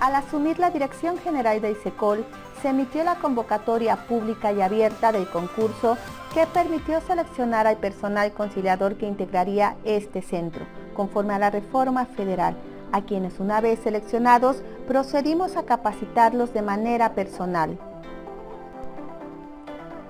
Al asumir la Dirección General de ISECOL, se emitió la convocatoria pública y abierta del concurso que permitió seleccionar al personal conciliador que integraría este centro, conforme a la reforma federal, a quienes una vez seleccionados procedimos a capacitarlos de manera personal.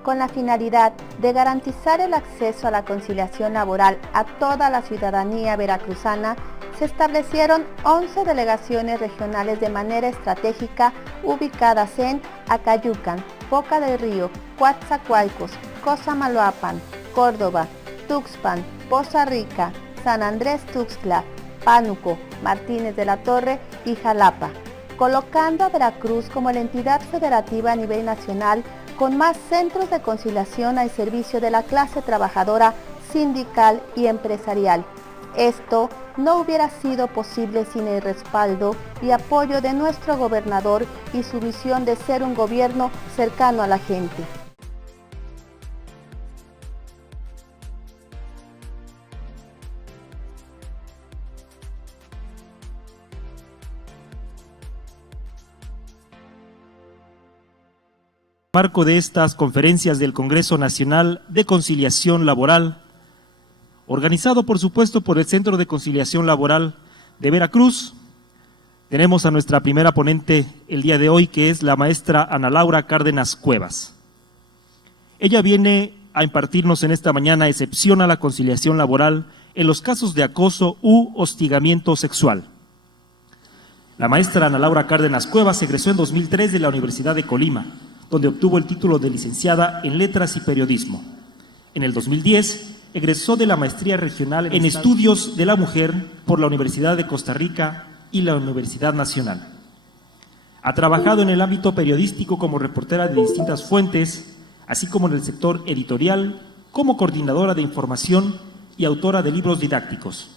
Con la finalidad de garantizar el acceso a la conciliación laboral a toda la ciudadanía veracruzana, se establecieron 11 delegaciones regionales de manera estratégica ubicadas en Acayucan, Boca del Río, Coatzacoalcos, Cosamaloapan, Córdoba, Tuxpan, Poza Rica, San Andrés Tuxtla, Pánuco, Martínez de la Torre y Jalapa, colocando a Veracruz como la entidad federativa a nivel nacional con más centros de conciliación al servicio de la clase trabajadora, sindical y empresarial. Esto no hubiera sido posible sin el respaldo y apoyo de nuestro gobernador y su visión de ser un gobierno cercano a la gente. Marco de estas conferencias del Congreso Nacional de Conciliación Laboral, organizado por supuesto por el Centro de Conciliación Laboral de Veracruz, tenemos a nuestra primera ponente el día de hoy, que es la maestra Ana Laura Cárdenas Cuevas. Ella viene a impartirnos en esta mañana excepción a la conciliación laboral en los casos de acoso u hostigamiento sexual. La maestra Ana Laura Cárdenas Cuevas egresó en 2003 de la Universidad de Colima, donde obtuvo el título de licenciada en Letras y Periodismo. En el 2010, egresó de la Maestría Regional en Estudios de la Mujer por la Universidad de Costa Rica y la Universidad Nacional. Ha trabajado en el ámbito periodístico como reportera de distintas fuentes, así como en el sector editorial, como coordinadora de información y autora de libros didácticos.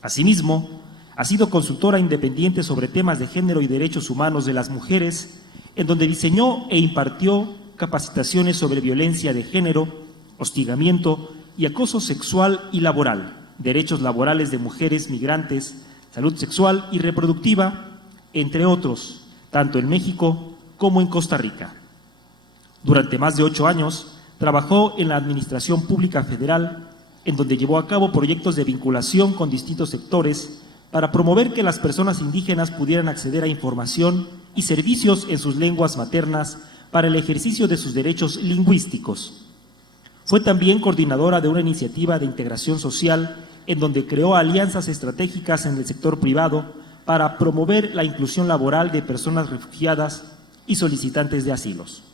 Asimismo, ha sido consultora independiente sobre temas de género y derechos humanos de las mujeres, en donde diseñó e impartió capacitaciones sobre violencia de género, hostigamiento y acoso sexual y laboral, derechos laborales de mujeres migrantes, salud sexual y reproductiva, entre otros, tanto en México como en Costa Rica. Durante más de 8 años, trabajó en la Administración Pública Federal, en donde llevó a cabo proyectos de vinculación con distintos sectores para promover que las personas indígenas pudieran acceder a información y servicios en sus lenguas maternas para el ejercicio de sus derechos lingüísticos. Fue también coordinadora de una iniciativa de integración social en donde creó alianzas estratégicas en el sector privado para promover la inclusión laboral de personas refugiadas y solicitantes de asilos.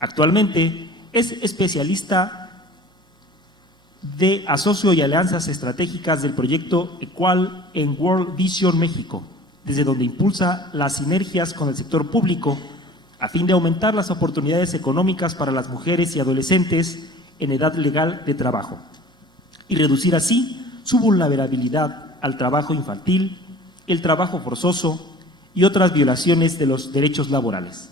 Actualmente es especialista de asocio y alianzas estratégicas del proyecto Equal en World Vision México, desde donde impulsa las sinergias con el sector público a fin de aumentar las oportunidades económicas para las mujeres y adolescentes en edad legal de trabajo y reducir así su vulnerabilidad al trabajo infantil, el trabajo forzoso y otras violaciones de los derechos laborales.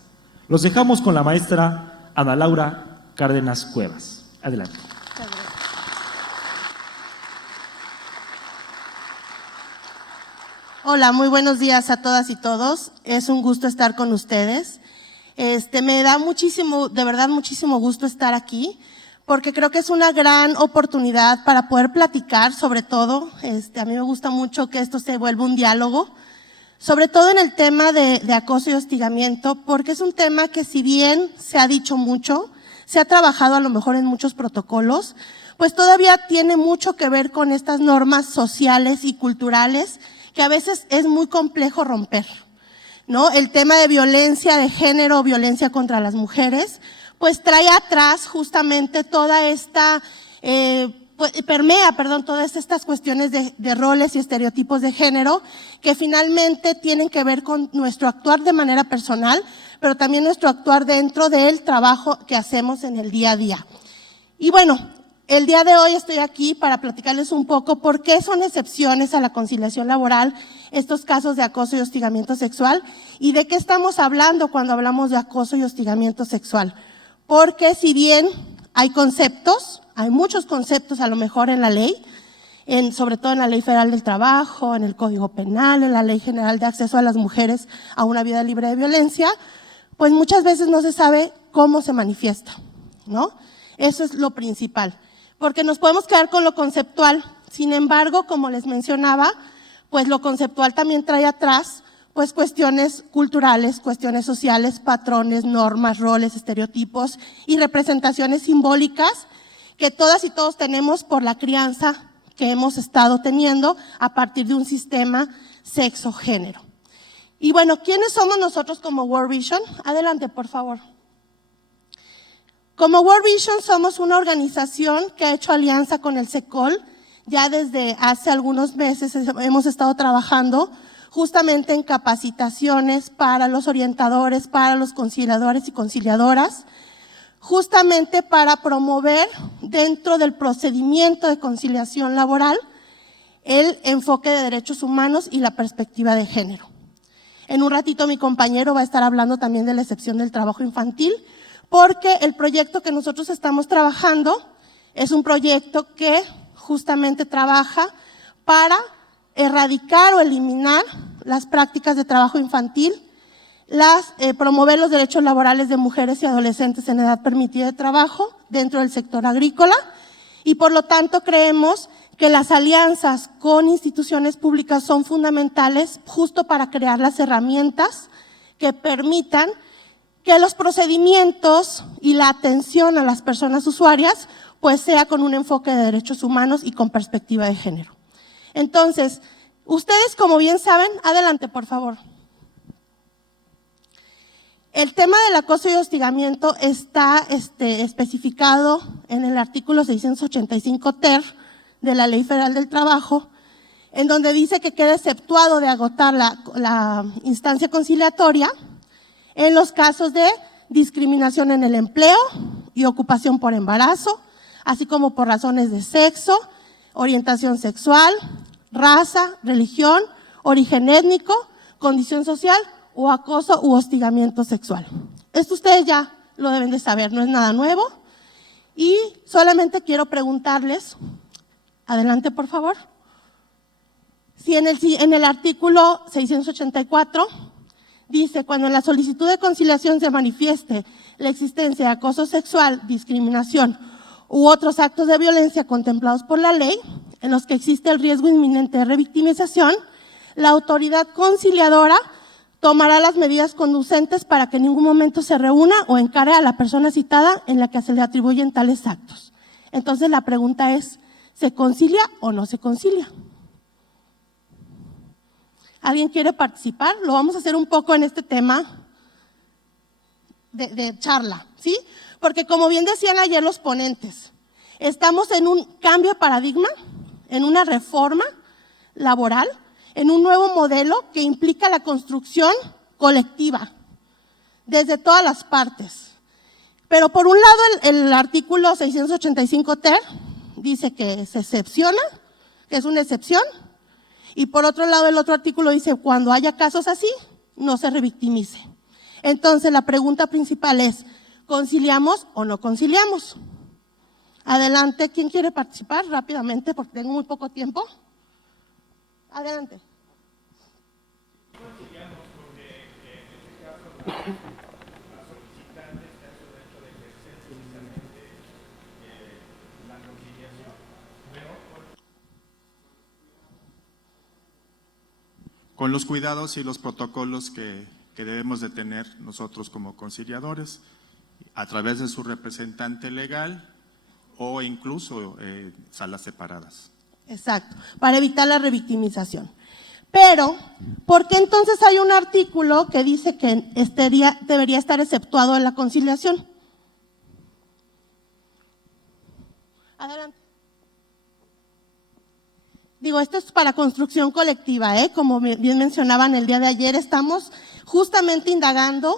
Los dejamos con la maestra Ana Laura Cárdenas Cuevas. Adelante. Hola, muy buenos días a todas y todos. Es un gusto estar con ustedes. Me da muchísimo, de verdad muchísimo gusto estar aquí, porque creo que es una gran oportunidad para poder platicar, sobre todo, a mí me gusta mucho que esto se vuelva un diálogo, sobre todo en el tema de acoso y hostigamiento, porque es un tema que si bien se ha dicho mucho, se ha trabajado a lo mejor en muchos protocolos, pues todavía tiene mucho que ver con estas normas sociales y culturales que a veces es muy complejo romper, ¿no? El tema de violencia de género, violencia contra las mujeres, pues trae atrás justamente toda esta, todas estas cuestiones de roles y estereotipos de género que finalmente tienen que ver con nuestro actuar de manera personal, pero también nuestro actuar dentro del trabajo que hacemos en el día a día. Y bueno, el día de hoy estoy aquí para platicarles un poco por qué son excepciones a la conciliación laboral estos casos de acoso y hostigamiento sexual y de qué estamos hablando cuando hablamos de acoso y hostigamiento sexual. Porque si bien hay conceptos, hay muchos conceptos a lo mejor en la ley, sobre todo en la Ley Federal del Trabajo, en el Código Penal, en la Ley General de Acceso a las Mujeres a una Vida Libre de Violencia, pues muchas veces no se sabe cómo se manifiesta, ¿no? Eso es lo principal, porque nos podemos quedar con lo conceptual. Sin embargo, como les mencionaba, pues lo conceptual también trae atrás pues cuestiones culturales, cuestiones sociales, patrones, normas, roles, estereotipos y representaciones simbólicas que todas y todos tenemos por la crianza que hemos estado teniendo a partir de un sistema sexo-género. Y bueno, ¿quiénes somos nosotros como World Vision? Adelante, por favor. Como World Vision somos una organización que ha hecho alianza con el SECOL. Ya desde hace algunos meses hemos estado trabajando justamente en capacitaciones para los orientadores, para los conciliadores y conciliadoras, justamente para promover dentro del procedimiento de conciliación laboral el enfoque de derechos humanos y la perspectiva de género. En un ratito mi compañero va a estar hablando también de la excepción del trabajo infantil, porque el proyecto que nosotros estamos trabajando es un proyecto que justamente trabaja para erradicar o eliminar las prácticas de trabajo infantil, promover los derechos laborales de mujeres y adolescentes en edad permitida de trabajo dentro del sector agrícola y por lo tanto creemos que las alianzas con instituciones públicas son fundamentales justo para crear las herramientas que permitan que los procedimientos y la atención a las personas usuarias pues sea con un enfoque de derechos humanos y con perspectiva de género. Entonces, ustedes como bien saben, adelante por favor. El tema del acoso y hostigamiento está especificado en el artículo 685 ter de la Ley Federal del Trabajo, en donde dice que queda exceptuado de agotar la instancia conciliatoria en los casos de discriminación en el empleo y ocupación por embarazo, así como por razones de sexo, orientación sexual, raza, religión, origen étnico, condición social o acoso u hostigamiento sexual. Esto ustedes ya lo deben de saber, no es nada nuevo. Y solamente quiero preguntarles, adelante por favor, si en el artículo 684 dice, cuando en la solicitud de conciliación se manifieste la existencia de acoso sexual, discriminación u otros actos de violencia contemplados por la ley, en los que existe el riesgo inminente de revictimización, la autoridad conciliadora tomará las medidas conducentes para que en ningún momento se reúna o encare a la persona citada en la que se le atribuyen tales actos. Entonces la pregunta es, ¿se concilia o no se concilia? ¿Alguien quiere participar? Lo vamos a hacer un poco en este tema de charla, ¿sí? Porque como bien decían ayer los ponentes, estamos en un cambio de paradigma, en una reforma laboral, en un nuevo modelo que implica la construcción colectiva desde todas las partes. Pero por un lado el artículo 685 ter dice que se excepciona, que es una excepción, y por otro lado el otro artículo dice cuando haya casos así, no se revictimice. Entonces la pregunta principal es, ¿conciliamos o no conciliamos? Adelante, ¿quién quiere participar rápidamente? Porque tengo muy poco tiempo. Adelante. Conciliamos porque en este caso la solicitante está en su derecho de ejercer precisamente la conciliación. Con los cuidados y los protocolos que debemos de tener nosotros como conciliadores, a través de su representante legal o incluso salas separadas. Exacto, para evitar la revictimización. Pero, ¿por qué entonces hay un artículo que dice que debería estar exceptuado en la conciliación? Adelante. Digo, esto es para construcción colectiva, como bien mencionaban el día de ayer, estamos justamente indagando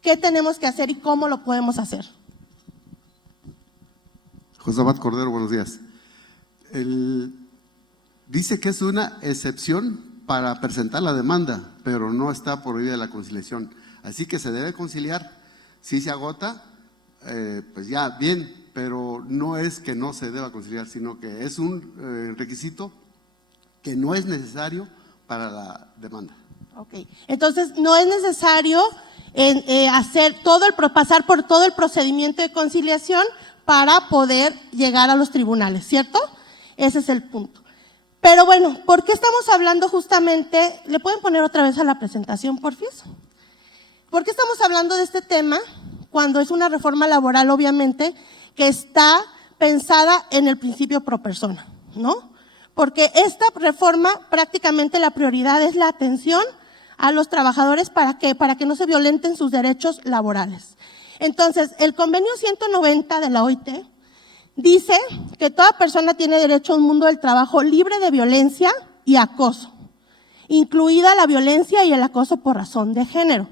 qué tenemos que hacer y cómo lo podemos hacer. José Abad Cordero, buenos días. Dice que es una excepción para presentar la demanda, pero no está prohibida la conciliación. Así que se debe conciliar. Si se agota, pues ya bien, pero no es que no se deba conciliar, sino que es un requisito que no es necesario para la demanda. Ok, entonces no es necesario pasar por todo el procedimiento de conciliación para poder llegar a los tribunales, ¿cierto? Ese es el punto. Pero bueno, ¿por qué estamos hablando justamente? ¿Le pueden poner otra vez a la presentación, porfis? ¿Por qué estamos hablando de este tema cuando es una reforma laboral, obviamente, que está pensada en el principio pro persona, ¿no? Porque esta reforma prácticamente la prioridad es la atención a los trabajadores, ¿para qué? Para que no se violenten sus derechos laborales. Entonces, el convenio 190 de la OIT dice que toda persona tiene derecho a un mundo del trabajo libre de violencia y acoso, incluida la violencia y el acoso por razón de género.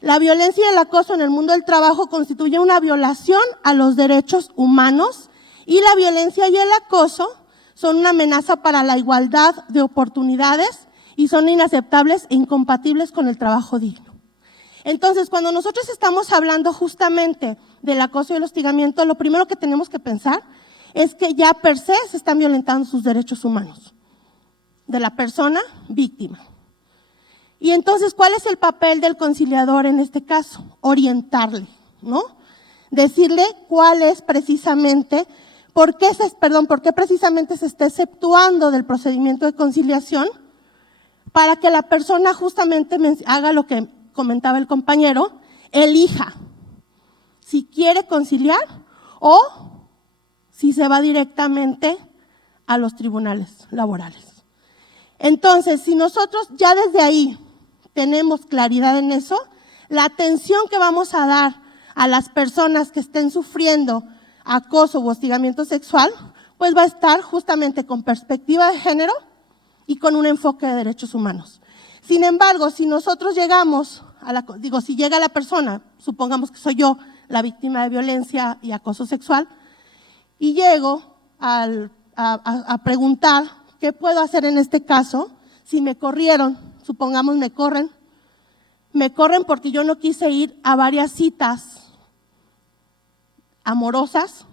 La violencia y el acoso en el mundo del trabajo constituye una violación a los derechos humanos y la violencia y el acoso son una amenaza para la igualdad de oportunidades y son inaceptables e incompatibles con el trabajo digno. Entonces, cuando nosotros estamos hablando justamente del acoso y el hostigamiento, lo primero que tenemos que pensar es que ya per se se están violentando sus derechos humanos de la persona víctima. Y entonces, ¿cuál es el papel del conciliador en este caso? Orientarle, ¿no? Decirle cuál es precisamente, por qué precisamente se está exceptuando del procedimiento de conciliación para que la persona justamente haga lo que comentaba el compañero, elija si quiere conciliar o si se va directamente a los tribunales laborales. Entonces, si nosotros ya desde ahí tenemos claridad en eso, la atención que vamos a dar a las personas que estén sufriendo acoso u hostigamiento sexual, pues va a estar justamente con perspectiva de género y con un enfoque de derechos humanos. Sin embargo, si nosotros llegamos si llega la persona, supongamos que soy yo la víctima de violencia y acoso sexual, y llego a preguntar qué puedo hacer en este caso, si me corrieron, supongamos me corren porque yo no quise ir a varias citas amorosas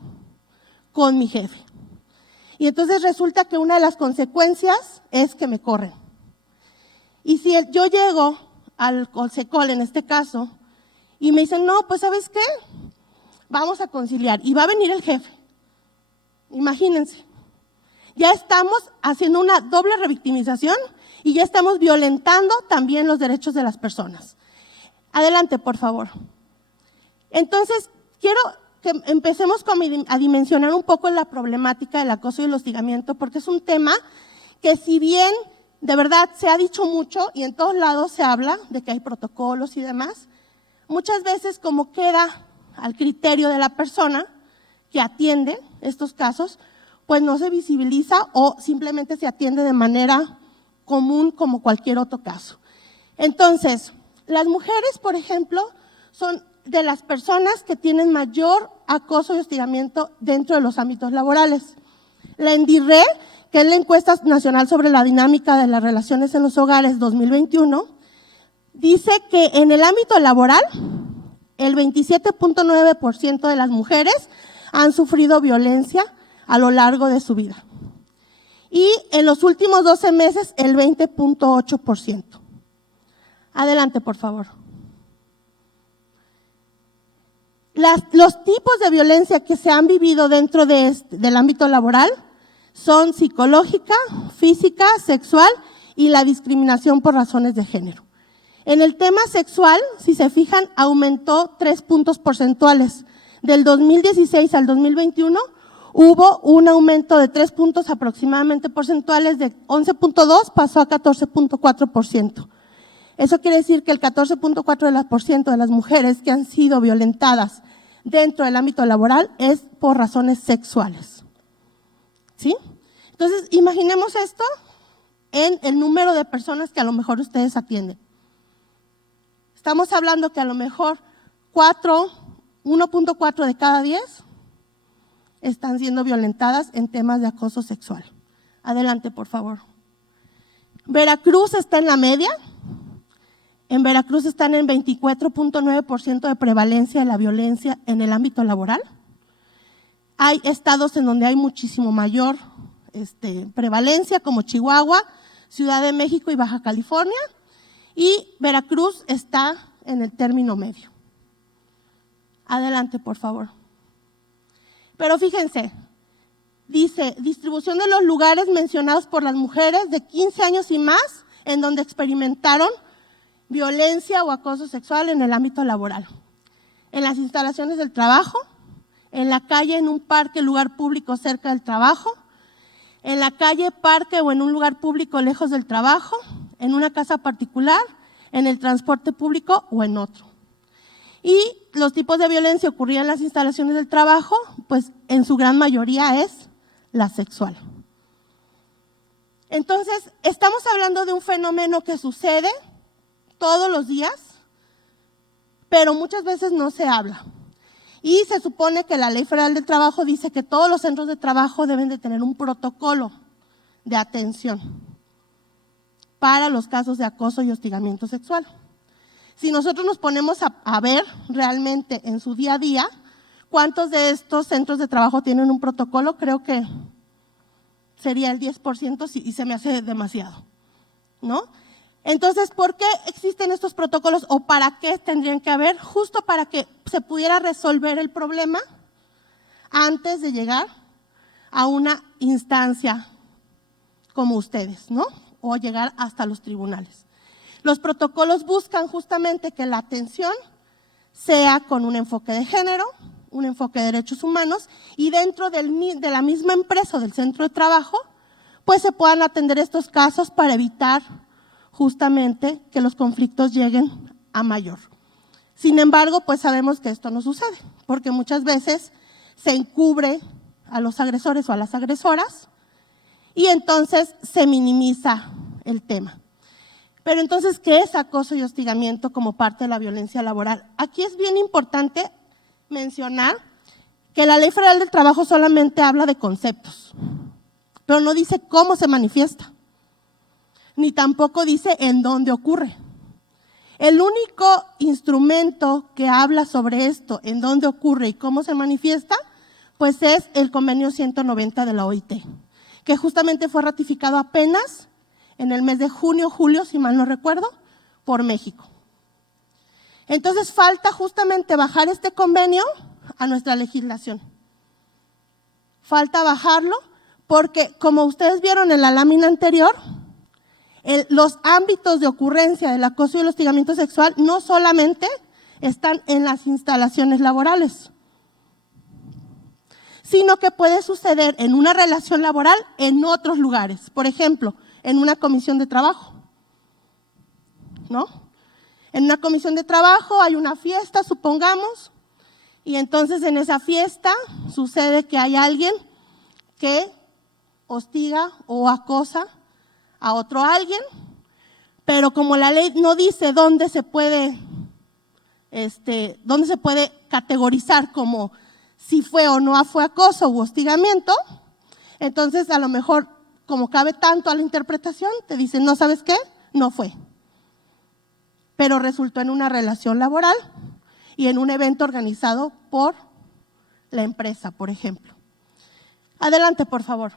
con mi jefe. Y entonces resulta que una de las consecuencias es que me corren. Y si yo llego al CONSECOL en este caso y me dicen, no, pues ¿sabes qué? Vamos a conciliar y va a venir el jefe. Imagínense, ya estamos haciendo una doble revictimización y ya estamos violentando también los derechos de las personas. Adelante, por favor. Entonces, quiero que empecemos a dimensionar un poco la problemática del acoso y el hostigamiento, porque es un tema que si bien de verdad se ha dicho mucho y en todos lados se habla de que hay protocolos y demás, muchas veces como queda al criterio de la persona que atiende estos casos, pues no se visibiliza o simplemente se atiende de manera común como cualquier otro caso. Entonces, las mujeres, por ejemplo, son de las personas que tienen mayor acoso y hostigamiento dentro de los ámbitos laborales. La ENDIRRE, que es la encuesta nacional sobre la dinámica de las relaciones en los hogares 2021, dice que en el ámbito laboral, el 27.9% de las mujeres han sufrido violencia a lo largo de su vida. Y en los últimos 12 meses, el 20.8%. Adelante, por favor. Los tipos de violencia que se han vivido dentro del ámbito laboral son psicológica, física, sexual y la discriminación por razones de género. En el tema sexual, si se fijan, aumentó 3 puntos porcentuales. Del 2016 al 2021 hubo un aumento de 3 puntos aproximadamente porcentuales, de 11.2 pasó a 14.4%. Eso quiere decir que el 14.4% de las mujeres que han sido violentadas dentro del ámbito laboral es por razones sexuales. ¿Sí? Entonces, imaginemos esto en el número de personas que a lo mejor ustedes atienden. Estamos hablando que a lo mejor 1.4 de cada 10 están siendo violentadas en temas de acoso sexual. Adelante, por favor. Veracruz está en la media. En Veracruz están en 24.9% de prevalencia de la violencia en el ámbito laboral. Hay estados en donde hay muchísimo mayor prevalencia, como Chihuahua, Ciudad de México y Baja California, y Veracruz está en el término medio. Adelante, por favor. Pero fíjense, dice, distribución de los lugares mencionados por las mujeres de 15 años y más en donde experimentaron violencia o acoso sexual en el ámbito laboral. En las instalaciones del trabajo, en la calle, en un parque, lugar público cerca del trabajo, en la calle, parque o en un lugar público lejos del trabajo, en una casa particular, en el transporte público o en otro. Y los tipos de violencia ocurrida en las instalaciones del trabajo, pues en su gran mayoría es la sexual. Entonces, estamos hablando de un fenómeno que sucede todos los días, pero muchas veces no se habla. Y se supone que la Ley Federal del Trabajo dice que todos los centros de trabajo deben de tener un protocolo de atención para los casos de acoso y hostigamiento sexual. Si nosotros nos ponemos a ver realmente en su día a día, ¿cuántos de estos centros de trabajo tienen un protocolo? Creo que sería el 10% y se me hace demasiado, ¿no? Entonces, ¿por qué existen estos protocolos o para qué tendrían que haber? Justo para que se pudiera resolver el problema antes de llegar a una instancia como ustedes, ¿no? O llegar hasta los tribunales. Los protocolos buscan justamente que la atención sea con un enfoque de género, un enfoque de derechos humanos y dentro de la misma empresa o del centro de trabajo, pues se puedan atender estos casos para evitar justamente que los conflictos lleguen a mayor. Sin embargo, pues sabemos que esto no sucede, porque muchas veces se encubre a los agresores o a las agresoras y entonces se minimiza el tema. Pero entonces, ¿qué es acoso y hostigamiento como parte de la violencia laboral? Aquí es bien importante mencionar que la Ley Federal del Trabajo solamente habla de conceptos, pero no dice cómo se manifiesta, ni tampoco dice en dónde ocurre. El único instrumento que habla sobre esto, en dónde ocurre y cómo se manifiesta, pues es el convenio 190 de la OIT, que justamente fue ratificado apenas en el mes de junio, julio, si mal no recuerdo, por México. Entonces falta justamente bajar este convenio a nuestra legislación. Falta bajarlo porque, como ustedes vieron en la lámina anterior, los ámbitos de ocurrencia del acoso y el hostigamiento sexual no solamente están en las instalaciones laborales, sino que puede suceder en una relación laboral en otros lugares. Por ejemplo, en una comisión de trabajo, ¿no? En una comisión de trabajo hay una fiesta, supongamos, y entonces en esa fiesta sucede que hay alguien que hostiga o acosa a otro alguien, pero como la ley no dice dónde se puede categorizar como si fue o no fue acoso u hostigamiento, entonces a lo mejor, como cabe tanto a la interpretación, te dicen, no, ¿sabes qué? No fue. Pero resultó en una relación laboral y en un evento organizado por la empresa, por ejemplo. Adelante, por favor.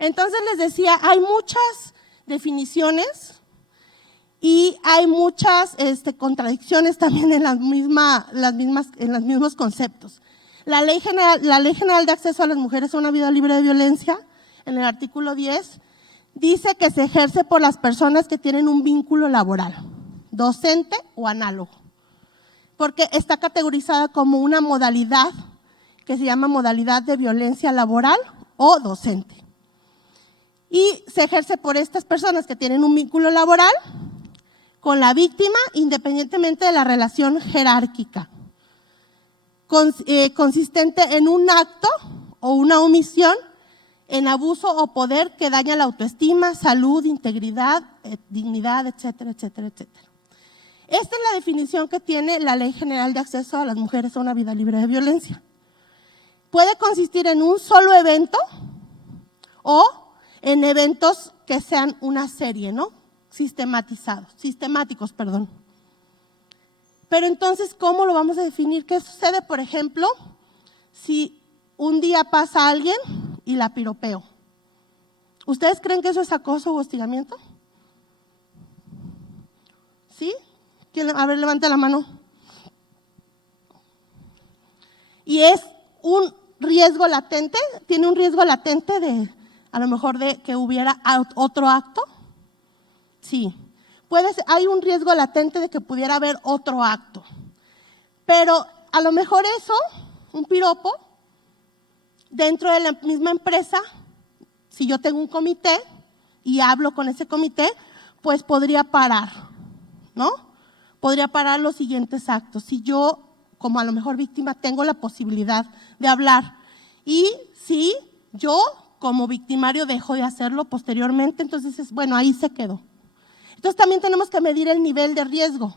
Entonces les decía, hay muchas definiciones y hay muchas contradicciones también en los mismos conceptos. La Ley General de Acceso a las Mujeres a una Vida Libre de Violencia, en el artículo 10, dice que se ejerce por las personas que tienen un vínculo laboral, docente o análogo, porque está categorizada como una modalidad que se llama modalidad de violencia laboral o docente. Y se ejerce por estas personas que tienen un vínculo laboral con la víctima independientemente de la relación jerárquica, consistente en un acto o una omisión en abuso o poder que daña la autoestima, salud, integridad, dignidad, etcétera, etcétera, etcétera. Esta es la definición que tiene la Ley General de Acceso a las Mujeres a una Vida Libre de Violencia. Puede consistir en un solo evento o en eventos que sean una serie, ¿no? sistemáticos. Pero entonces, ¿cómo lo vamos a definir? ¿Qué sucede, por ejemplo, si un día pasa alguien y la piropeo? ¿Ustedes creen que eso es acoso o hostigamiento? ¿Sí? A ver, levanta la mano. Y es un riesgo latente, tiene un riesgo latente de, a lo mejor, de que hubiera otro acto. Sí, hay un riesgo latente de que pudiera haber otro acto. Pero a lo mejor eso, un piropo, dentro de la misma empresa, si yo tengo un comité y hablo con ese comité, pues podría parar, ¿no? Podría parar los siguientes actos. Si yo, como a lo mejor víctima, tengo la posibilidad de hablar. Y si yo, como victimario, dejo de hacerlo posteriormente, entonces, bueno, ahí se quedó. Entonces también tenemos que medir el nivel de riesgo.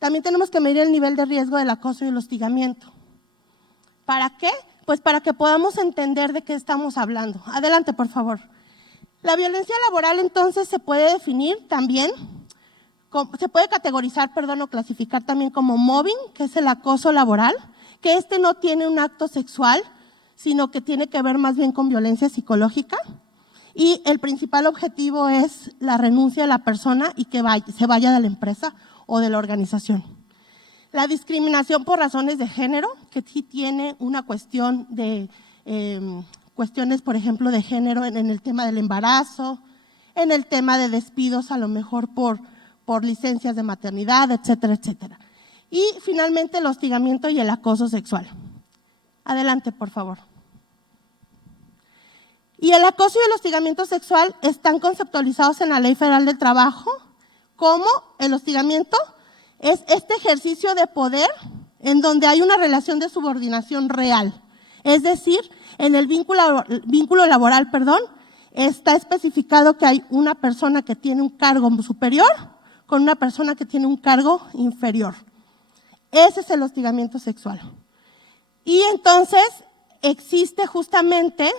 También tenemos que medir el nivel de riesgo del acoso y el hostigamiento. ¿Para qué? Pues para que podamos entender de qué estamos hablando. Adelante, por favor. La violencia laboral, entonces, se puede definir también, se puede categorizar, o clasificar también como mobbing, que es el acoso laboral, que no tiene un acto sexual, sino que tiene que ver más bien con violencia psicológica. Y el principal objetivo es la renuncia de la persona y que se vaya de la empresa o de la organización. La discriminación por razones de género, que sí tiene una cuestión de cuestiones, por ejemplo, de género en el tema del embarazo, en el tema de despidos, a lo mejor por licencias de maternidad, etcétera, etcétera. Y finalmente el hostigamiento y el acoso sexual. Adelante, por favor. Y el acoso y el hostigamiento sexual están conceptualizados en la Ley Federal del Trabajo como el hostigamiento es este ejercicio de poder en donde hay una relación de subordinación real. Es decir, en el vínculo laboral, está especificado que hay una persona que tiene un cargo superior con una persona que tiene un cargo inferior. Ese es el hostigamiento sexual. Y entonces existe justamente,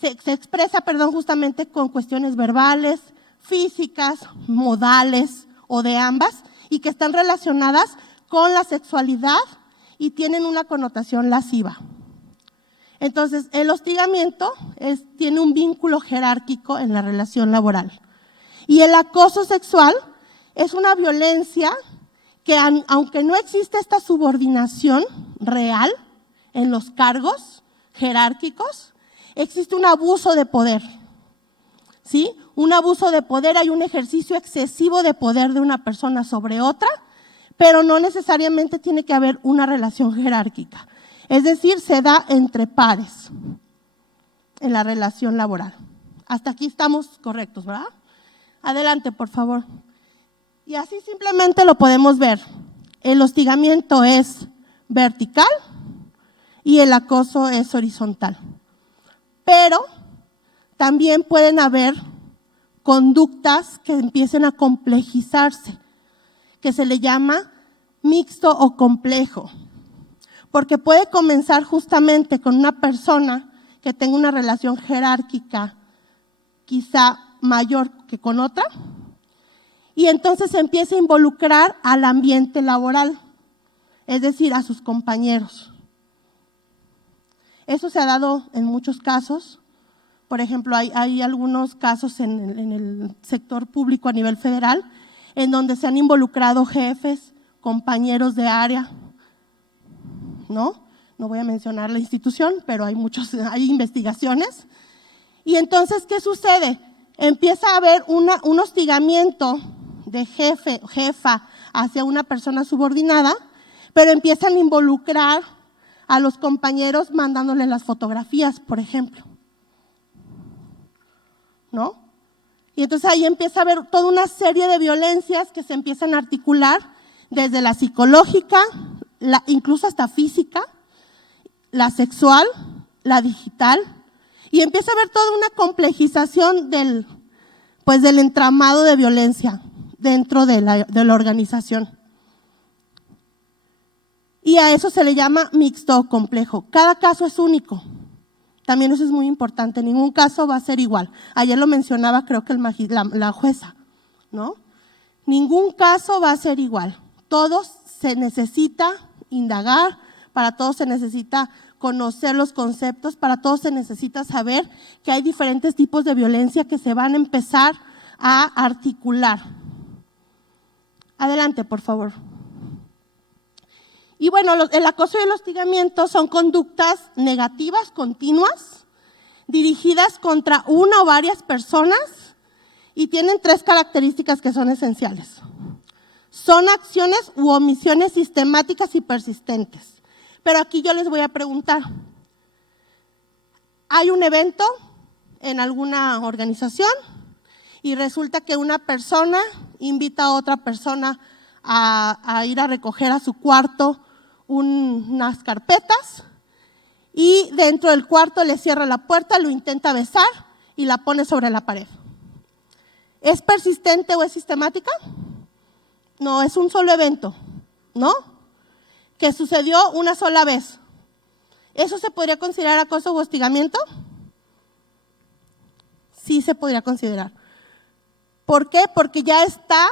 se expresa, justamente con cuestiones verbales, físicas, modales o de ambas, y que están relacionadas con la sexualidad y tienen una connotación lasciva. Entonces, el hostigamiento tiene un vínculo jerárquico en la relación laboral. Y el acoso sexual es una violencia que, aunque no existe esta subordinación real en los cargos jerárquicos, existe un abuso de poder, ¿sí? Un abuso de poder, hay un ejercicio excesivo de poder de una persona sobre otra, pero no necesariamente tiene que haber una relación jerárquica. Es decir, se da entre pares en la relación laboral. Hasta aquí estamos correctos, ¿verdad? Adelante, por favor. Y así simplemente lo podemos ver. El hostigamiento es vertical y el acoso es horizontal. Pero también pueden haber conductas que empiecen a complejizarse, que se le llama mixto o complejo, porque puede comenzar justamente con una persona que tenga una relación jerárquica quizá mayor que con otra, y entonces se empieza a involucrar al ambiente laboral, es decir, a sus compañeros. Eso se ha dado en muchos casos. Por ejemplo, hay algunos casos en el sector público a nivel federal en donde se han involucrado jefes, compañeros de área, ¿no? No voy a mencionar la institución, pero hay investigaciones. Y entonces, ¿qué sucede? Empieza a haber un hostigamiento de jefe o jefa hacia una persona subordinada, pero empiezan a involucrar a los compañeros mandándole las fotografías, por ejemplo, ¿no? Y entonces ahí empieza a haber toda una serie de violencias que se empiezan a articular desde la psicológica, incluso hasta física, la sexual, la digital, y empieza a haber toda una complejización del entramado de violencia dentro de la organización. Y a eso se le llama mixto o complejo. Cada caso es único, También eso es muy importante, en ningún caso va a ser igual. Ayer lo mencionaba creo que la jueza, ¿no? Ningún caso va a ser igual. Todos se necesita indagar, para todos se necesita conocer los conceptos, para todos se necesita saber que hay diferentes tipos de violencia que se van a empezar a articular. Adelante, por favor. Y bueno, el acoso y el hostigamiento son conductas negativas, continuas, dirigidas contra una o varias personas y tienen 3 características que son esenciales. Son acciones u omisiones sistemáticas y persistentes. Pero aquí yo les voy a preguntar, hay un evento en alguna organización y resulta que una persona invita a otra persona a ir a recoger a su cuarto unas carpetas y dentro del cuarto le cierra la puerta, lo intenta besar y la pone sobre la pared. ¿Es persistente o es sistemática? No, es un solo evento, ¿no? Que sucedió una sola vez. ¿Eso se podría considerar acoso u hostigamiento? Sí se podría considerar. ¿Por qué? Porque ya está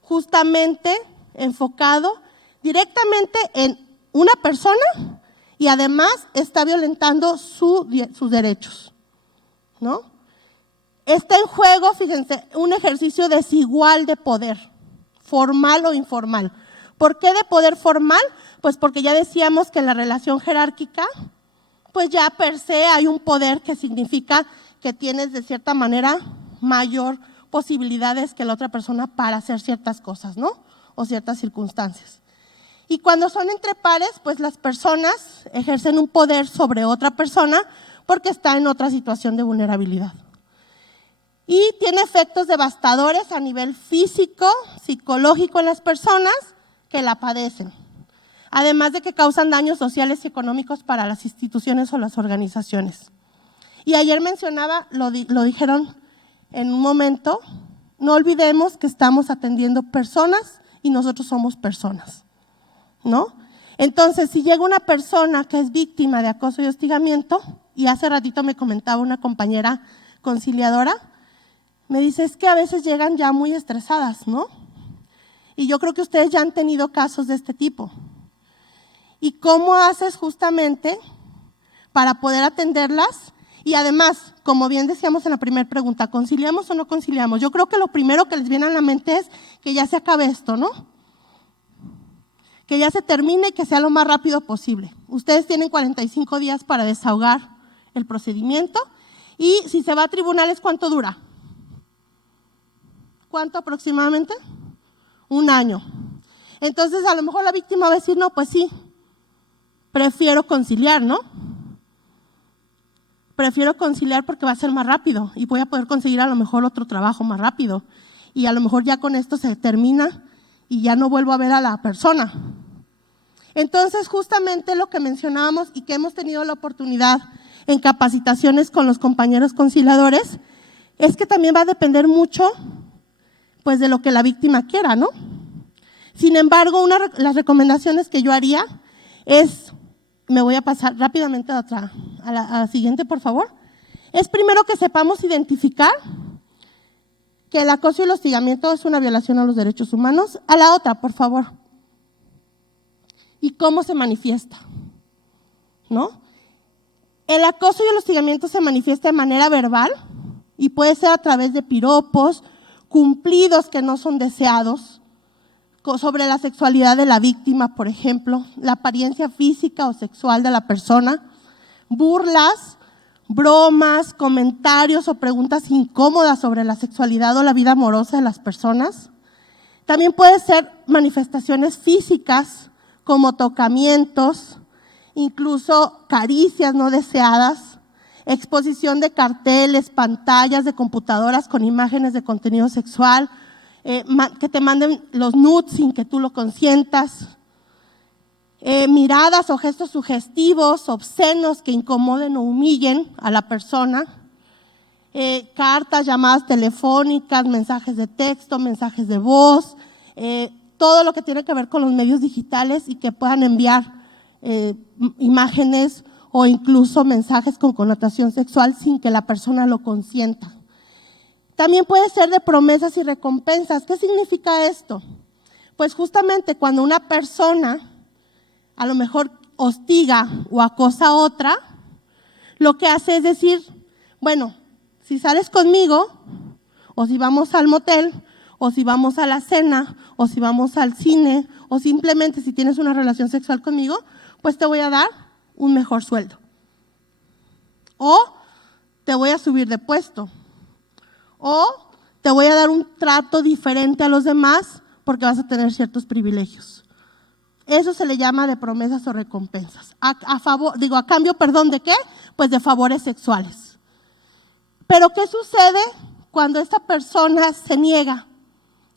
justamente enfocado directamente en una persona y además está violentando sus derechos, ¿no? Está en juego, fíjense, un ejercicio desigual de poder, formal o informal. ¿Por qué de poder formal? Pues porque ya decíamos que en la relación jerárquica, pues ya per se hay un poder que significa que tienes de cierta manera mayor posibilidades que la otra persona para hacer ciertas cosas, ¿no? O ciertas circunstancias. Y cuando son entre pares, pues las personas ejercen un poder sobre otra persona porque está en otra situación de vulnerabilidad. Y tiene efectos devastadores a nivel físico, psicológico en las personas que la padecen. Además de que causan daños sociales y económicos para las instituciones o las organizaciones. Y ayer mencionaba, lo dijeron en un momento, no olvidemos que estamos atendiendo personas y nosotros somos personas, ¿no? Entonces, si llega una persona que es víctima de acoso y hostigamiento, y hace ratito me comentaba una compañera conciliadora, me dice, es que a veces llegan ya muy estresadas, ¿no? Y yo creo que ustedes ya han tenido casos de este tipo. ¿Y cómo haces justamente para poder atenderlas? Y además, como bien decíamos en la primera pregunta, ¿conciliamos o no conciliamos? Yo creo que lo primero que les viene a la mente es que ya se acabe esto, ¿no? Que ya se termine y que sea lo más rápido posible. Ustedes tienen 45 días para desahogar el procedimiento y si se va a tribunales, ¿cuánto dura? ¿Cuánto aproximadamente? 1 año. Entonces, a lo mejor la víctima va a decir, no, pues sí, prefiero conciliar, ¿no? Prefiero conciliar porque va a ser más rápido y voy a poder conseguir a lo mejor otro trabajo más rápido. Y a lo mejor ya con esto se termina y ya no vuelvo a ver a la persona. Entonces, justamente lo que mencionábamos y que hemos tenido la oportunidad en capacitaciones con los compañeros conciliadores, es que también va a depender mucho pues de lo que la víctima quiera, ¿no? Sin embargo, las recomendaciones que yo haría es, me voy a pasar rápidamente a la siguiente, por favor, es primero que sepamos identificar que el acoso y el hostigamiento es una violación a los derechos humanos. A la otra, por favor. ¿Y cómo se manifiesta? ¿No? El acoso y el hostigamiento se manifiesta de manera verbal y puede ser a través de piropos, cumplidos que no son deseados, sobre la sexualidad de la víctima, por ejemplo, la apariencia física o sexual de la persona, burlas, bromas, comentarios o preguntas incómodas sobre la sexualidad o la vida amorosa de las personas. También puede ser manifestaciones físicas como tocamientos, incluso caricias no deseadas, exposición de carteles, pantallas de computadoras con imágenes de contenido sexual, que te manden los nudes sin que tú lo consientas, miradas o gestos sugestivos, obscenos que incomoden o humillen a la persona, cartas, llamadas telefónicas, mensajes de texto, mensajes de voz, todo lo que tiene que ver con los medios digitales y que puedan enviar imágenes o incluso mensajes con connotación sexual sin que la persona lo consienta. También puede ser de promesas y recompensas. ¿Qué significa esto? Pues justamente cuando una persona a lo mejor hostiga o acosa a otra, lo que hace es decir, bueno, si sales conmigo, o si vamos al motel, o si vamos a la cena, o si vamos al cine, o simplemente si tienes una relación sexual conmigo, pues te voy a dar un mejor sueldo. O te voy a subir de puesto. O te voy a dar un trato diferente a los demás porque vas a tener ciertos privilegios. Eso se le llama de promesas o recompensas. A cambio, ¿de qué? Pues de favores sexuales. Pero ¿qué sucede cuando esta persona se niega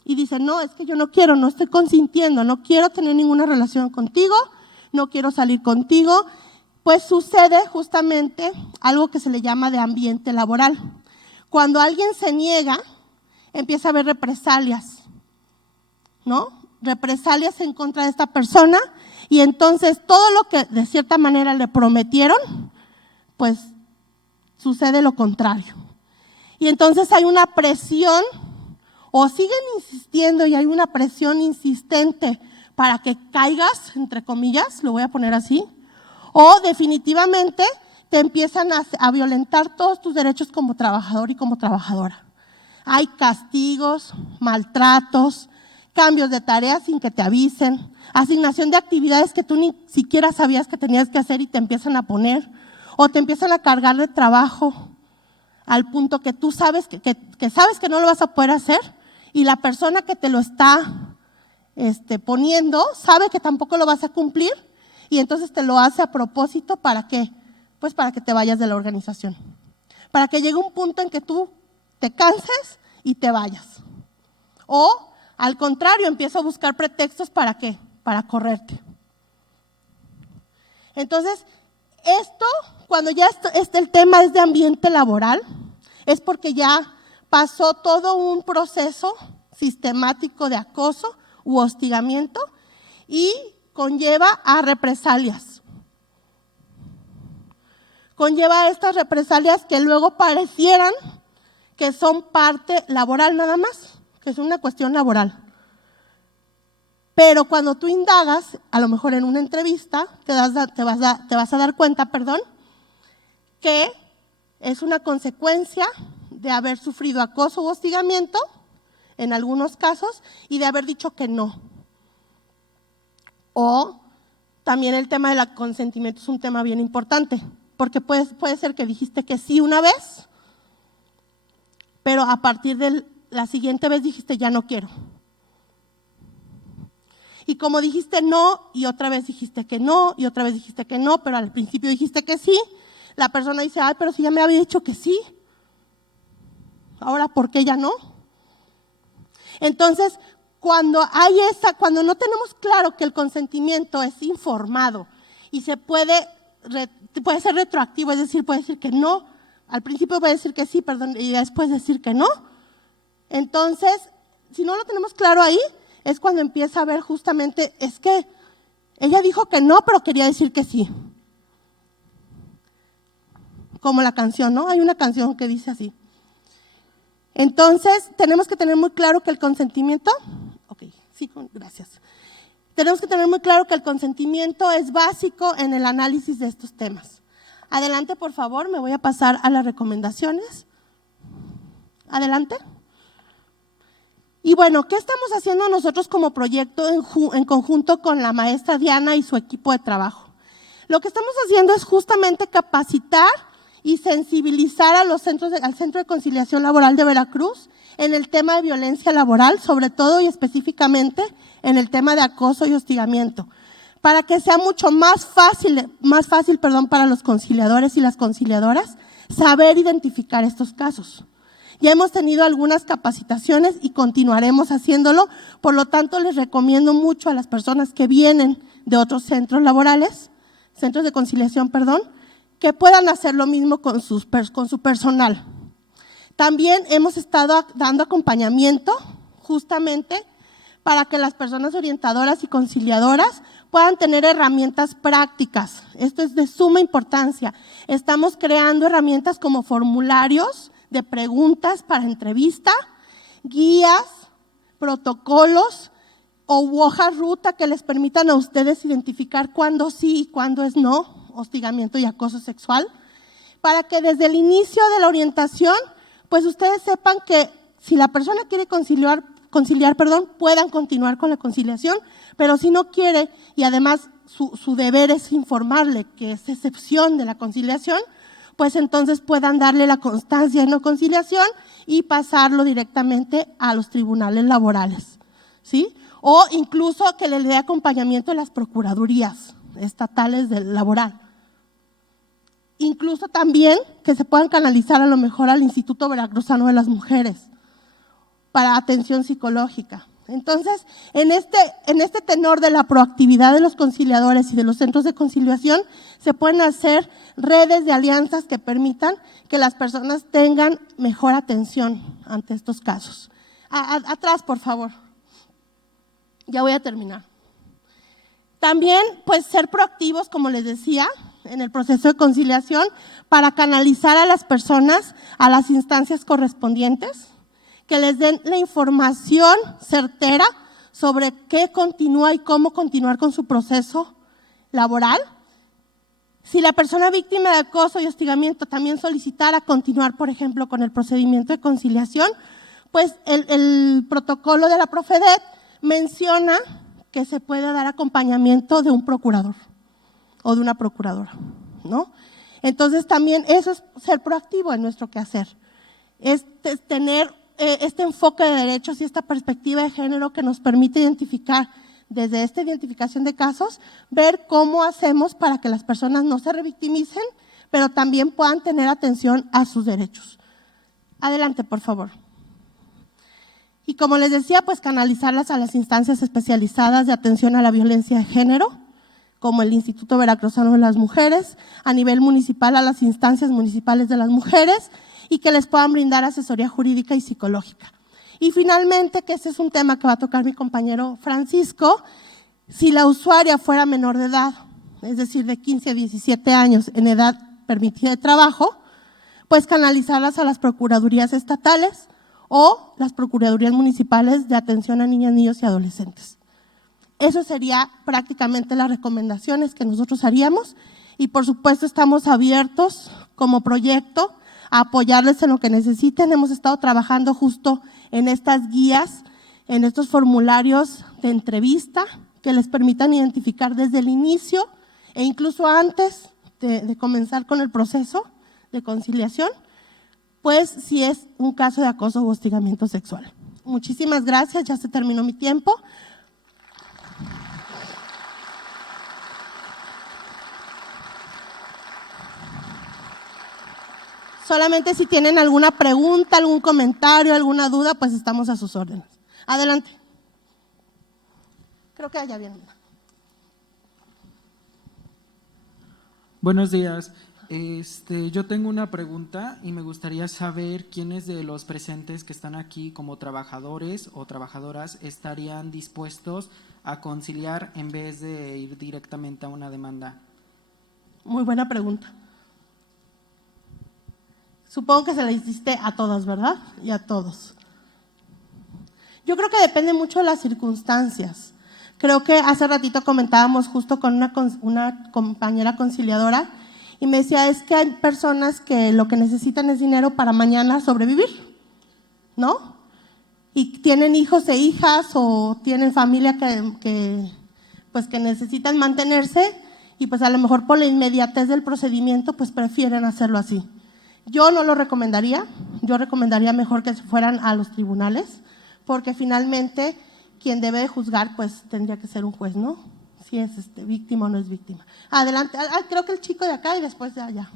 y dice, no, es que yo no quiero, no estoy consintiendo, no quiero tener ninguna relación contigo, no quiero salir contigo? Pues sucede justamente algo que se le llama de ambiente laboral. Cuando alguien se niega, empieza a haber represalias, ¿no? Represalias en contra de esta persona, y entonces todo lo que de cierta manera le prometieron, pues sucede lo contrario. Y entonces hay una presión, o siguen insistiendo y hay una presión insistente para que caigas, entre comillas, lo voy a poner así, o definitivamente te empiezan a violentar todos tus derechos como trabajador y como trabajadora. Hay castigos, maltratos, cambios de tareas sin que te avisen, asignación de actividades que tú ni siquiera sabías que tenías que hacer y te empiezan a poner, o te empiezan a cargar de trabajo al punto que tú sabes que sabes que no lo vas a poder hacer, y la persona que te lo está poniendo sabe que tampoco lo vas a cumplir, y entonces te lo hace a propósito. ¿Para qué? Pues para que te vayas de la organización, para que llegue un punto en que tú te canses y te vayas. O al contrario, empiezo a buscar pretextos. ¿Para qué? Para correrte. Entonces, esto, cuando ya el tema es de ambiente laboral, es porque ya pasó todo un proceso sistemático de acoso u hostigamiento y conlleva a represalias. Conlleva a estas represalias que luego parecieran que son parte laboral nada más, que es una cuestión laboral. Pero cuando tú indagas, a lo mejor en una entrevista, te vas a dar cuenta, que es una consecuencia de haber sufrido acoso u hostigamiento, en algunos casos, y de haber dicho que no. O también el tema del consentimiento es un tema bien importante, porque puede ser que dijiste que sí una vez, pero a partir de la siguiente vez dijiste ya no quiero. Y como dijiste no, y otra vez dijiste que no, y otra vez dijiste que no, pero al principio dijiste que sí, la persona dice, ay, pero si ya me había dicho que sí, ahora ¿por qué ya no? Entonces, cuando no tenemos claro que el consentimiento es informado y se puede ser retroactivo, es decir, puede decir que no, al principio puede decir que sí, y después decir que no. Entonces, si no lo tenemos claro ahí, es cuando empieza a ver justamente, es que ella dijo que no, pero quería decir que sí. Como la canción, ¿no? Hay una canción que dice así. Entonces, tenemos que tener muy claro que el consentimiento, gracias. Tenemos que tener muy claro que el consentimiento es básico en el análisis de estos temas. Adelante, por favor, me voy a pasar a las recomendaciones. Adelante. Y bueno, ¿qué estamos haciendo nosotros como proyecto en conjunto con la maestra Diana y su equipo de trabajo? Lo que estamos haciendo es justamente capacitar y sensibilizar al Centro de Conciliación Laboral de Veracruz en el tema de violencia laboral, sobre todo y específicamente en el tema de acoso y hostigamiento, para que sea mucho más fácil para los conciliadores y las conciliadoras saber identificar estos casos. Ya hemos tenido algunas capacitaciones y continuaremos haciéndolo, por lo tanto les recomiendo mucho a las personas que vienen de otros centros laborales, centros de conciliación, que puedan hacer lo mismo con su personal. También hemos estado dando acompañamiento justamente para que las personas orientadoras y conciliadoras puedan tener herramientas prácticas. Esto es de suma importancia. Estamos creando herramientas como formularios de preguntas para entrevista, guías, protocolos o hojas ruta que les permitan a ustedes identificar cuándo sí y cuándo es no, hostigamiento y acoso sexual, para que desde el inicio de la orientación, pues ustedes sepan que si la persona quiere conciliar, puedan continuar con la conciliación, pero si no quiere, y además su deber es informarle que es excepción de la conciliación, pues entonces puedan darle la constancia de no conciliación y pasarlo directamente a los tribunales laborales, ¿sí? O incluso que le dé acompañamiento a las procuradurías estatales del laboral. Incluso también que se puedan canalizar a lo mejor al Instituto Veracruzano de las Mujeres para atención psicológica. Entonces, en este tenor de la proactividad de los conciliadores y de los centros de conciliación, se pueden hacer redes de alianzas que permitan que las personas tengan mejor atención ante estos casos. Atrás, por favor. Ya voy a terminar. También, pues, ser proactivos, como les decía, en el proceso de conciliación para canalizar a las personas a las instancias correspondientes, que les den la información certera sobre qué continúa y cómo continuar con su proceso laboral. Si la persona víctima de acoso y hostigamiento también solicitara continuar, por ejemplo, con el procedimiento de conciliación, pues el protocolo de la Profedet menciona que se puede dar acompañamiento de un procurador o de una procuradora, ¿no? Entonces también eso es ser proactivo en nuestro quehacer, es tener este enfoque de derechos y esta perspectiva de género que nos permite identificar desde esta identificación de casos, ver cómo hacemos para que las personas no se revictimicen, pero también puedan tener atención a sus derechos. Adelante, por favor. Y como les decía, pues canalizarlas a las instancias especializadas de atención a la violencia de género, como el Instituto Veracruzano de las Mujeres, a nivel municipal a las instancias municipales de las mujeres, y que les puedan brindar asesoría jurídica y psicológica. Y finalmente, que ese es un tema que va a tocar mi compañero Francisco, si la usuaria fuera menor de edad, es decir, de 15 a 17 años en edad permitida de trabajo, pues canalizarlas a las procuradurías estatales o las procuradurías municipales de atención a niñas, niños y adolescentes. Eso sería prácticamente las recomendaciones que nosotros haríamos y por supuesto estamos abiertos como proyecto a apoyarles en lo que necesiten. Hemos estado trabajando justo en estas guías, en estos formularios de entrevista que les permitan identificar desde el inicio e incluso antes de comenzar con el proceso de conciliación, pues si es un caso de acoso u hostigamiento sexual. Muchísimas gracias, ya se terminó mi tiempo. Solamente si tienen alguna pregunta, algún comentario, alguna duda, pues estamos a sus órdenes. Adelante. Creo que allá viene. Buenos días. Yo tengo una pregunta y me gustaría saber quiénes de los presentes que están aquí como trabajadores o trabajadoras estarían dispuestos a conciliar en vez de ir directamente a una demanda. Muy buena pregunta. Supongo que se la hiciste a todas, ¿verdad? Y a todos. Yo creo que depende mucho de las circunstancias. Creo que hace ratito comentábamos justo con una compañera conciliadora y me decía, es que hay personas que lo que necesitan es dinero para mañana sobrevivir, ¿no? Y tienen hijos e hijas o tienen familia que necesitan mantenerse y pues a lo mejor por la inmediatez del procedimiento pues prefieren hacerlo así. Yo no lo recomendaría, yo recomendaría mejor que se fueran a los tribunales, porque finalmente quien debe de juzgar pues tendría que ser un juez, ¿no? Si es víctima o no es víctima. Adelante, creo que el chico de acá y después de allá.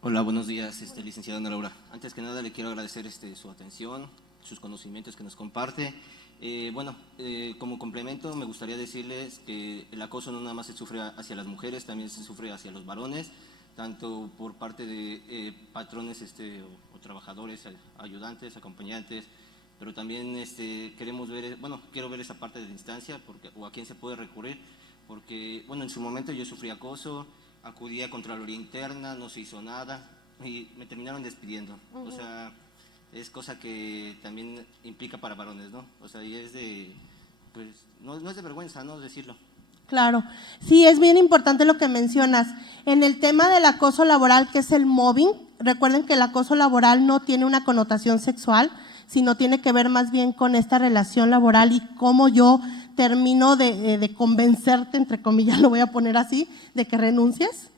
Hola, buenos días, licenciada Ana Laura. Antes que nada le quiero agradecer su atención, sus conocimientos que nos comparte. Como complemento me gustaría decirles que el acoso no nada más se sufre hacia las mujeres, también se sufre hacia los varones, tanto por parte de patrones o trabajadores, ayudantes, acompañantes, pero también queremos ver, bueno, quiero ver esa parte de la instancia, o a quién se puede recurrir, porque, bueno, en su momento yo sufrí acoso, acudí a Contraloría Interna, no se hizo nada y me terminaron despidiendo. O sea, es cosa que también implica para varones, ¿no? O sea, y es de, pues, no es de vergüenza, ¿no?, decirlo. Claro, sí, es bien importante lo que mencionas. En el tema del acoso laboral, que es el mobbing, recuerden que el acoso laboral no tiene una connotación sexual, sino tiene que ver más bien con esta relación laboral y cómo yo termino de convencerte, entre comillas, lo voy a poner así, de que renuncies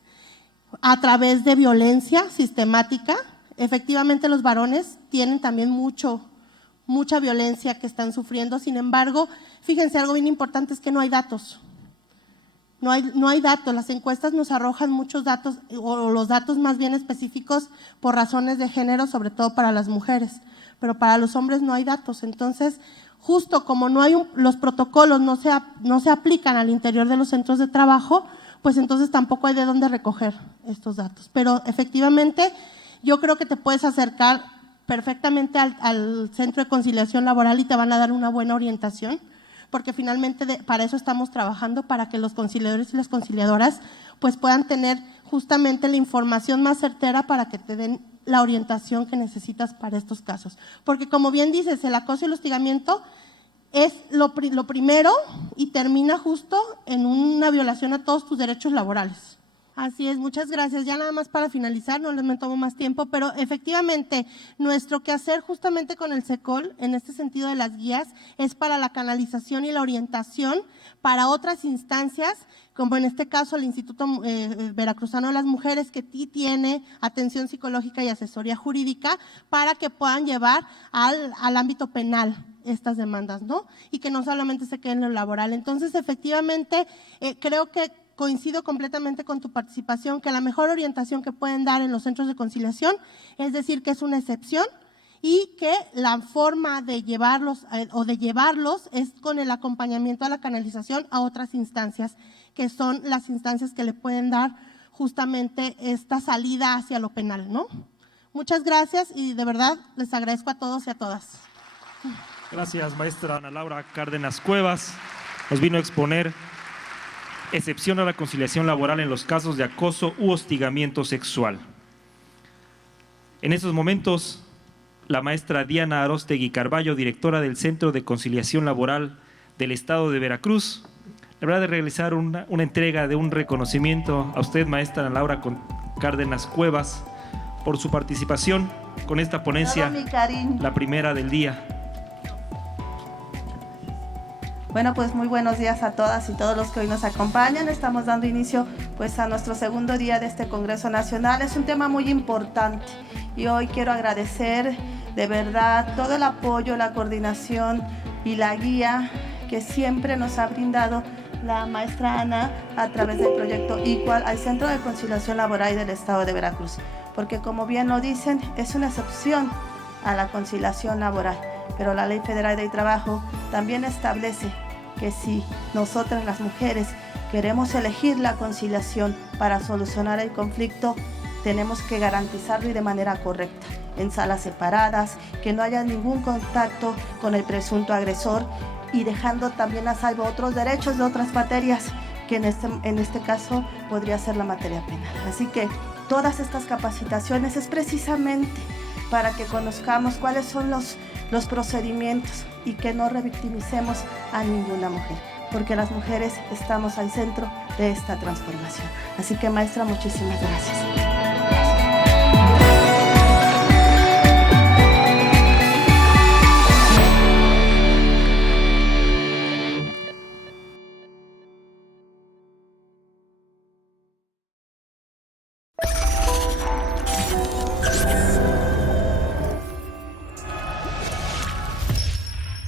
a través de violencia sistemática. Efectivamente, los varones tienen también mucha violencia que están sufriendo. Sin embargo, fíjense, algo bien importante es que no hay datos. No hay datos, las encuestas nos arrojan muchos datos, o los datos más bien específicos por razones de género, sobre todo para las mujeres, pero para los hombres no hay datos. Entonces, justo como no hay los protocolos no se aplican al interior de los centros de trabajo, pues entonces tampoco hay de dónde recoger estos datos. Pero efectivamente, yo creo que te puedes acercar perfectamente al Centro de Conciliación Laboral y te van a dar una buena orientación, porque finalmente para eso estamos trabajando, para que los conciliadores y las conciliadoras pues puedan tener justamente la información más certera para que te den la orientación que necesitas para estos casos. Porque como bien dices, el acoso y el hostigamiento es lo primero y termina justo en una violación a todos tus derechos laborales. Así es, muchas gracias. Ya nada más para finalizar, no les me tomo más tiempo, pero efectivamente nuestro quehacer justamente con el CECOL, en este sentido de las guías, es para la canalización y la orientación para otras instancias, como en este caso el Instituto Veracruzano de las Mujeres, que tiene atención psicológica y asesoría jurídica para que puedan llevar al ámbito penal estas demandas, ¿no? Y que no solamente se queden en lo laboral. Entonces, efectivamente, creo que coincido completamente con tu participación, que la mejor orientación que pueden dar en los centros de conciliación es decir que es una excepción y que la forma de llevarlos es con el acompañamiento a la canalización a otras instancias, que son las instancias que le pueden dar justamente esta salida hacia lo penal, ¿no? Muchas gracias y de verdad les agradezco a todos y a todas. Gracias, maestra Ana Laura Cárdenas Cuevas. Nos vino a exponer excepción a la conciliación laboral en los casos de acoso u hostigamiento sexual. En estos momentos, la maestra Diana Aróstegui Carballo, directora del Centro de Conciliación Laboral del Estado de Veracruz, habrá de realizar una entrega de un reconocimiento a usted, maestra Ana Laura Cárdenas Cuevas, por su participación con esta ponencia, la primera del día. Bueno, pues muy buenos días a todas y todos los que hoy nos acompañan. Estamos dando inicio pues a nuestro segundo día de este Congreso Nacional. Es un tema muy importante y hoy quiero agradecer de verdad todo el apoyo, la coordinación y la guía que siempre nos ha brindado la maestra Ana a través del proyecto Equal al Centro de Conciliación Laboral del Estado de Veracruz. Porque como bien lo dicen, es una excepción a la conciliación laboral. Pero la Ley Federal del Trabajo también establece que si nosotras las mujeres queremos elegir la conciliación para solucionar el conflicto, tenemos que garantizarlo y de manera correcta, en salas separadas, que no haya ningún contacto con el presunto agresor y dejando también a salvo otros derechos de otras materias, que en este caso podría ser la materia penal. Así que todas estas capacitaciones es precisamente para que conozcamos cuáles son los procedimientos y que no revictimicemos a ninguna mujer, porque las mujeres estamos al centro de esta transformación. Así que maestra, muchísimas gracias.